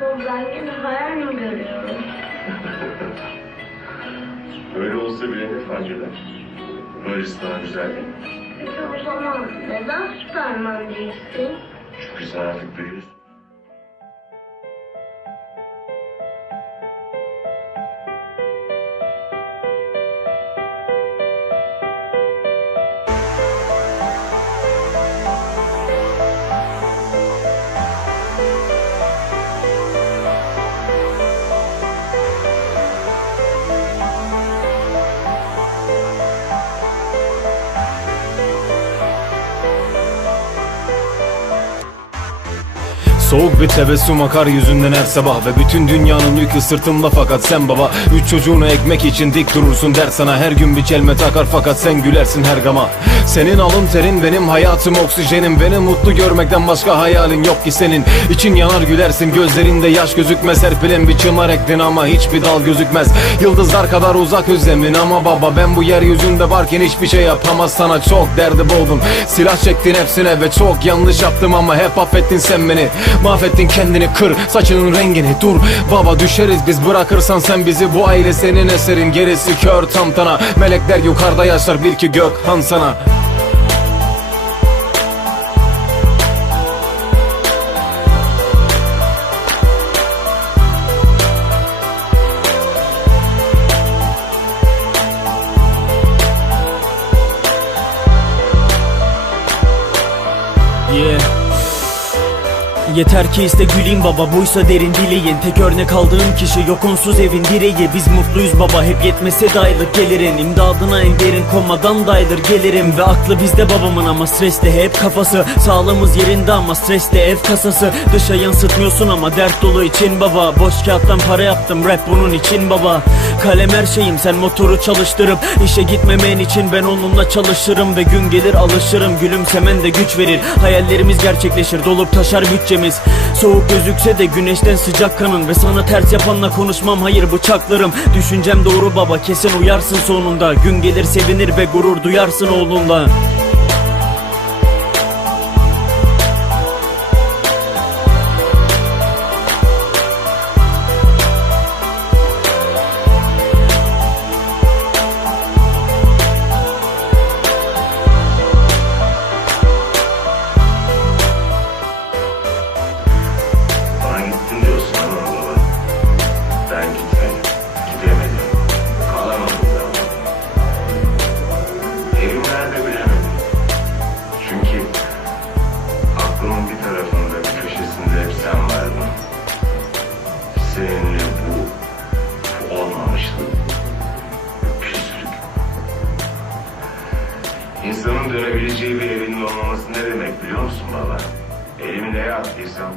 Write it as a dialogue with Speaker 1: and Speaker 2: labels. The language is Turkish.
Speaker 1: ben yine hayal mi görüyorum?
Speaker 2: Öyle olsa bile ne fark eder? Böylesi daha güzel değil mi?
Speaker 1: Peki o zaman neden Süperman değilsin?
Speaker 2: Çünkü sen artık büyüyorsun.
Speaker 3: Soğuk bir tebessüm akar yüzünden her sabah Ve bütün dünyanın yükü sırtımda fakat sen baba Üç çocuğunu ekmek için dik durursun der sana. Her gün bir çelme takar fakat sen gülersin her gama Senin alın terin benim hayatım oksijenim. Beni mutlu görmekten başka hayalin yok ki senin. İçin yanar gülersin gözlerinde yaş gözükmez Serpilen bir çımar ektin ama hiçbir dal gözükmez. Yıldızlar kadar uzak özlemin ama baba Ben bu yeryüzünde varken hiçbir şey yapamaz. Sana Çok derdi boğdum. Silah çektin hepsine Ve çok yanlış yaptım ama hep affettin sen beni. Mahvettin kendini kır saçının rengini dur. Baba düşeriz biz bırakırsan sen bizi. Bu aile senin eserin gerisi kör tantana Melekler yukarıda yaşar bir ki gök han sana
Speaker 4: Yeter ki iste güleyim baba buysa derin dileğin Tek örnek aldığım kişi yok onsuz evin direği. Biz mutluyuz baba hep yetmese de aylık gelirin. İmdadına en derin komadan dayılır gelirim. Ve aklı bizde babamın ama stresli hep kafası. Sağlığımız yerinde ama stresli ev kasası. Dışa yansıtmıyorsun ama dert dolu için baba. Boş kağıttan para yaptım rap bunun için baba. Kalem her şeyim sen motoru çalıştırıp işe gitmemen için ben onunla çalışırım. Ve gün gelir alışırım gülümsemen de güç verir. Hayallerimiz gerçekleşir dolup taşar bütçemiz Soğuk gözükse de güneşten sıcak kanın Ve sana ters yapanla konuşmam hayır bıçaklarım. Düşüncem doğru baba kesin uyarsın sonunda. Gün gelir sevinir ve gurur duyarsın oğlunla
Speaker 2: Seninle bu, bu olmamıştı. Bu. İnsanın dönebileceği bir evinin olmaması ne demek biliyor musun baba? Elimi neye attıysam